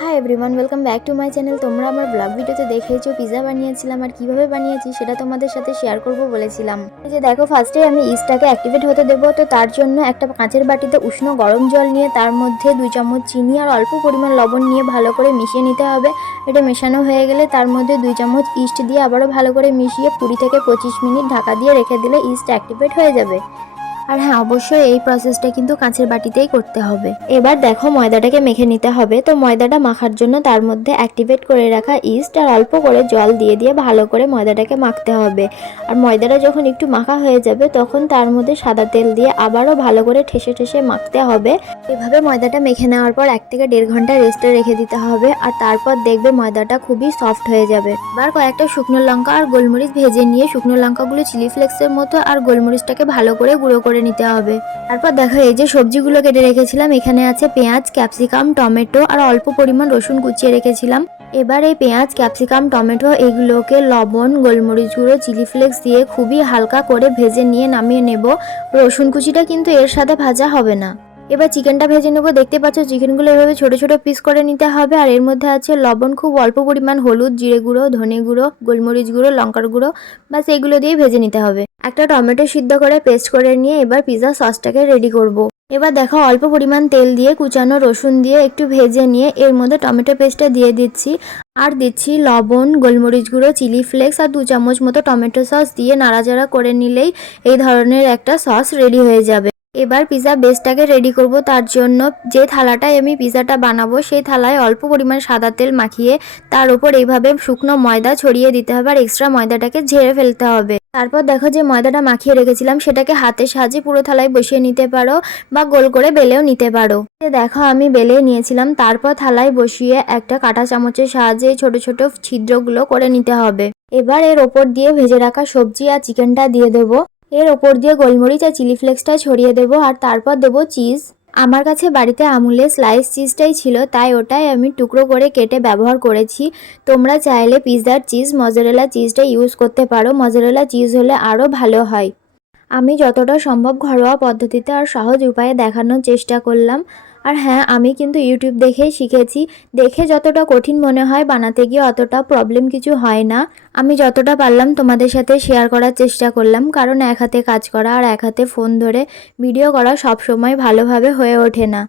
Hi everyone, welcome back to my channel. তোমরা আমার blog ভিডিওতে দেখেছো পিৎজা বানিয়েছিলাম আর কিভাবে বানিয়েছি সেটা তোমাদের সাথে শেয়ার করব বলেছিলাম। এই যে দেখো, ফার্স্টে আমি ইস্টটাকে অ্যাক্টিভেট হতে দেবো। তো তার জন্য একটা কাঁচের বাটিতে উষ্ণ গরম জল নিয়ে তার মধ্যে 2 চামচ চিনি আর অল্প পরিমাণ লবণ নিয়ে ভালো করে মিশিয়ে নিতে হবে। এটা মেশানো হয়ে গেলে তার মধ্যে 2 চামচ ইস্ট দিয়ে আবারও ভালো করে মিশিয়ে 20 থেকে 25 মিনিট ঢাকা দিয়ে রেখে দিলে ইস্ট অ্যাক্টিভেট হয়ে যাবে। আর হ্যাঁ, অবশ্যই এই প্রসেসটা কিন্তু কাঁচের বাটিতেই করতে হবে। এবার দেখো, ময়দাটাকে মেখে নিতে হবে। তো ময়দাটা মাখার জন্য তার মধ্যে অ্যাক্টিভেট করে রাখা ইস্ট আর অল্প করে জল দিয়ে ভালো করে ময়দাটাকে মাখতে হবে। আর ময়দাটা যখন একটু মাখা হয়ে যাবে তখন তার মধ্যে সাদা তেল দিয়ে আবারও ভালো করে ঠেসে ঠেসে মাখতে হবে। এভাবে ময়দাটা মেখে নেওয়ার পর 1 থেকে 1.5 ঘন্টা রেস্টে রেখে দিতে হবে। আর তারপর দেখবে ময়দাটা খুবই সফট হয়ে যাবে। এবার কয়েকটা শুকনো লঙ্কা আর গোলমরিচ ভেজে নিয়ে শুকনো লঙ্কাগুলো চিলি ফ্লেক্সের মতো আর গোলমরিচটাকে ভালো করে গুঁড়ো করে নিতে হবে। তারপর দেখো, এই যে সবজিগুলো কেটে রেখেছিলাম, এখানে আছে পেঁয়াজ, ক্যাপসিকাম, টমেটো আর অল্প পরিমাণ রসুন কুচিয়ে রেখেছিলাম। এবার এই পেঁয়াজ, ক্যাপসিকাম, টমেটো এগুলোকে লবণ, গোলমরিচ গুঁড়ো, চিলি ফ্লেক্স দিয়ে খুবই হালকা করে ভেজে নিয়ে নামিয়ে নেব। রসুন কুচিটা কিন্তু এর সাথে ভাজা হবে না। এবার চিকেনটা ভেজে নেবো। দেখতে পাচ্ছ চিকেনগুলো এভাবে ছোট ছোট পিস করে নিতে হবে। আর এর মধ্যে আছে লবণ, খুব অল্প পরিমাণ হলুদ, জিরে গুঁড়ো, ধনে গুঁড়ো, গোলমরিচ গুঁড়ো, লঙ্কার গুঁড়ো, বাস এগুলো দিয়ে ভেজে নিতে হবে। একটা টমেটো সিদ্ধ করে পেস্ট করে নিয়ে এবার পিৎজা সসটাকে রেডি করব। এবার দেখো, অল্প পরিমাণ তেল দিয়ে কুচানো রসুন দিয়ে একটু ভেজে নিয়ে এর মধ্যে টমেটো পেস্টটা দিয়ে দিচ্ছি। আর দিচ্ছি লবণ, গোলমরিচ গুঁড়ো, চিলি ফ্লেক্স আর 2 চামচ মতো টমেটো সস দিয়ে নাড়াচাড়া করে নিলেই এই ধরনের একটা সস রেডি হয়ে যাবে। এবার পিৎজা বেসটাকে রেডি করব। তার জন্য যে থালাটায় আমি পিৎজাটা বানাবো সেই থালায় অল্প পরিমাণ সাদা তেল মাখিয়ে তার উপর এইভাবে শুকনো ময়দা ছড়িয়ে দিতে হবে আর এক্সট্রা ময়দাটাকে ঝেড়ে ফেলতে হবে। তারপর দেখো, যে ময়দাটা মাখিয়ে রেখেছিলাম সেটাকে হাতের সাহায্যে পুরো থালায় বসিয়ে নিতে পারো বা গোল করে বেলেও নিতে পারো। দেখো, আমি বেলে নিয়েছিলাম। তারপর থালায় বসিয়ে একটা কাঁটা চামচের সাহায্যে ছোট ছোট ছিদ্রগুলো করে নিতে হবে। এবার এর ওপর দিয়ে ভেজে রাখা সবজি আর চিকেনটা দিয়ে দেবো। এর ওপর দিয়ে গোলমরিচ আর চিলি ফ্লেক্সটা ছড়িয়ে দেবো আর তারপর দেবো চিজ। আমার কাছে বাড়িতে আমুলের স্লাইস চিজটাই ছিল, তাই ওটাই আমি টুকরো করে কেটে ব্যবহার করেছি। তোমরা চাইলে পিৎজার চিজ মজারেলা চিজটা ইউজ করতে পারো। মজারেলা চিজ হলে আরও ভালো হয়। আমি যতটা সম্ভব ঘরোয়া পদ্ধতিতে আর সহজ উপায়ে দেখানোর চেষ্টা করলাম। আর হ্যাঁ, আমি কিন্তু ইউটিউব দেখেই শিখেছি। দেখে যতটা কঠিন মনে হয়, বানাতে গিয়ে অতটা প্রবলেম কিছু হয় না। আমি যতটা পারলাম তোমাদের সাথে শেয়ার করার চেষ্টা করলাম, কারণ এক হাতে কাজ করা আর এক হাতে ফোন ধরে ভিডিও করা সবসময় ভালোভাবে হয়ে ওঠে না।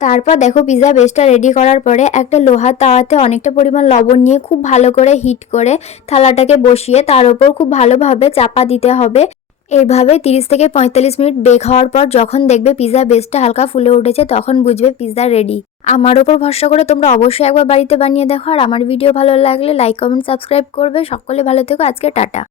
তারপর দেখো, পিৎজা বেসটা রেডি করার পরে একটা লোহার তাওয়াতে অনেকটা পরিমাণ লবণ নিয়ে খুব ভালো করে হিট করে থালাটাকে বসিয়ে তার উপর খুব ভালোভাবে চাপা দিতে হবে। এইভাবে 30 থেকে 45 মিনিট বেক হওয়ার পর যখন দেখবে পিৎজা বেসটা হালকা ফুলে উঠেছে তখন বুঝবে পিৎজা রেডি। আমার ওপর ভরসা করে তোমরা অবশ্যই একবার বাড়িতে বানিয়ে দেখো। আর আমার ভিডিও ভালো লাগলে লাইক, কমেন্ট, সাবস্ক্রাইব করবে। সকলে ভালো থেকো। আজকে টাটা।